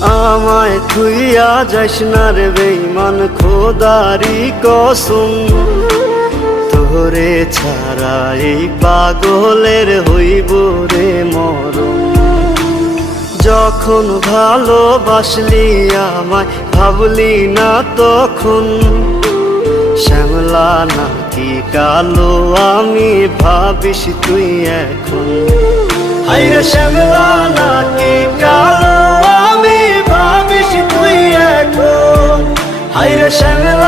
আমায় থুইয়া যাস না রে বেঈমান, খোদারি কসম। তোরে ছাড়া এই পাগলের হইব রে মরণ। যখন ভালোবাসলি আমায় ভাবলি না তখন, শ্যামলা নাকি কালো আমি ভাবিস তুই এখন। হায়রে শ্যামলা নাকি কালো আমি ভাবিস তুই এখন। হায়রে শ্যামলা